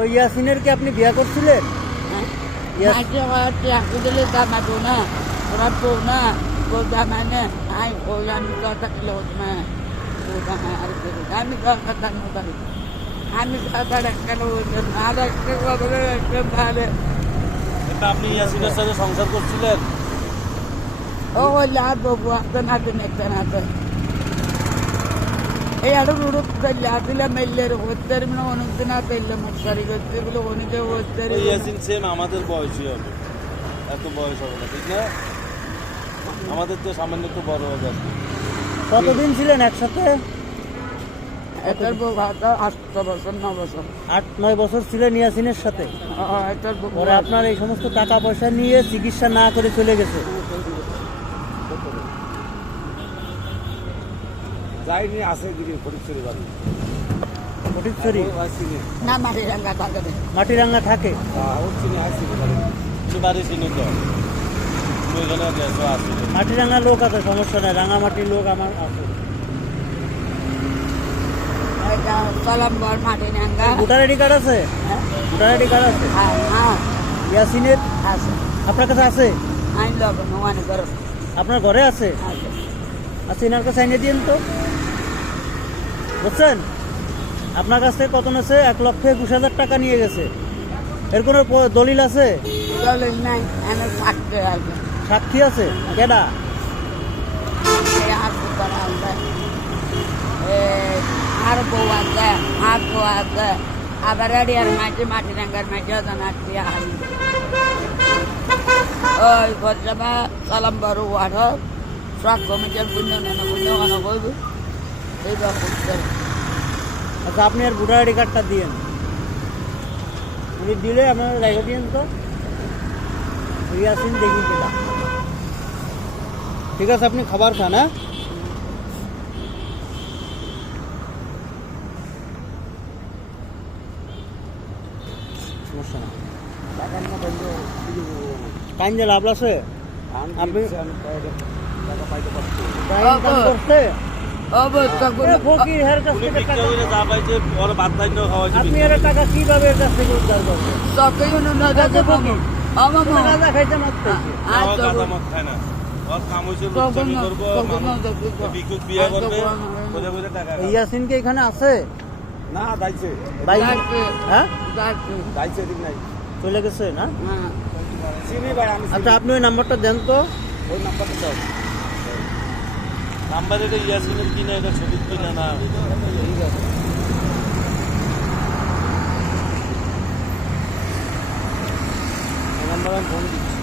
ওই ইয়াসিনের কি আপনি বিয়ে করছিলেন? দিলে জানাবো না, ওরা তো না বলতে মানে আই ওই আমি কথা খেলে না আমি কথা পারি আমি কথা কেন আর একটা ভালো আপনি ইয়াসিনের সাথে সংসার করছিলেন? ও লাভ বাবু আসতে না দিন একটা না এই আরো রূপ দিলাম মেলের হতে অনেকদিন পেলে মুখারি করতে বলে অনেকে হতে ইয়াসিন সেম আমাদের বয়সই হবে, এত বয়স হবে না, ঠিক না? আমাদের তো সামান্য একটু বড় হবে। কতদিন ছিলেন একসাথে? এটার বউ 8 বছর 9 বছর 8-9 বছর ছিলেন ইয়াসিনের সাথে। এটার বউ পরে আপনার এই সমস্ত টাকা পয়সা নিয়ে চিকিৎসা না করে চলে গেছে। যাইনি আছে গিরি ফটিকছড়ি বাড়ি। ফটিকছড়ি না মাটিরাঙ্গা থাকে মাটিরাঙ্গা থাকে। ওর চিনি আসছি বাড়ি চিনি তো ওইখানে আছে মাটিরাঙ্গা লোক আছে, সমস্যা নাই, রাঙামাটির লোক আমার আছে। কলম্বর মাটিরাঙ্গা ভোটার আইডি কার্ড আছে? ভোটার আইডি কার্ড আছে ইয়াসিনের? আছে আপনার কাছে আছে? আইন লব নওয়ানি করো আপনার ঘরে আছে? আচ্ছা, এনার কাছে এনে দিন তো। বুঝছেন, আপনার কাছ থেকে কত নেছে? 1,21,000 টাকা নিয়ে গেছে। এর কোনো দলিল আছে? দলিল নাই, এনে থাকতে আসবে সাক্ষী আছে? কেডা? আর বউ আছে, আর বউ আছে, আবার এরিয়ার মাঝে মাটিরাঙ্গার মাঝে জানাচ্ছি আনি ওই ঘরজামা কলম্বর ওয়ার্ড সব কমিটির পুণ্য করবো এইরকম। আচ্ছা, আপনি আর ভোটার আইডি কার্ডটা দিয়েন। উনি দিলে আপনার জায়গা দিয়েন তো। ইয়াসিন দেখি কেডা। ঠিক আছে, আপনি খাবার খান। হ্যাঁ, সমস্যা না। কাইন্ডে লাভ আছে আপনি করতে ফকির হের কাছ থেকে টাকা আপনি এর টাকা কিভাবে এর কাছ থেকে উদ্ধার করবেন? গাঁজা খাইতে মারতে ইয়াসিন কি এখানে আছে? না যাইছে, হ্যাঁ যাইছে ঠিক নাই, চলে গেছে না? চিনি ভাই আমি। আচ্ছা, আপনি ওই নাম্বারটা দেন তো। ওই নাম্বারটা দাও। নাম্বার এটা ইয়াসিনের কিনা, এটা ছবি কিনা না? ঠিক আছে, নাম্বার আমি ফোন দিচ্ছি।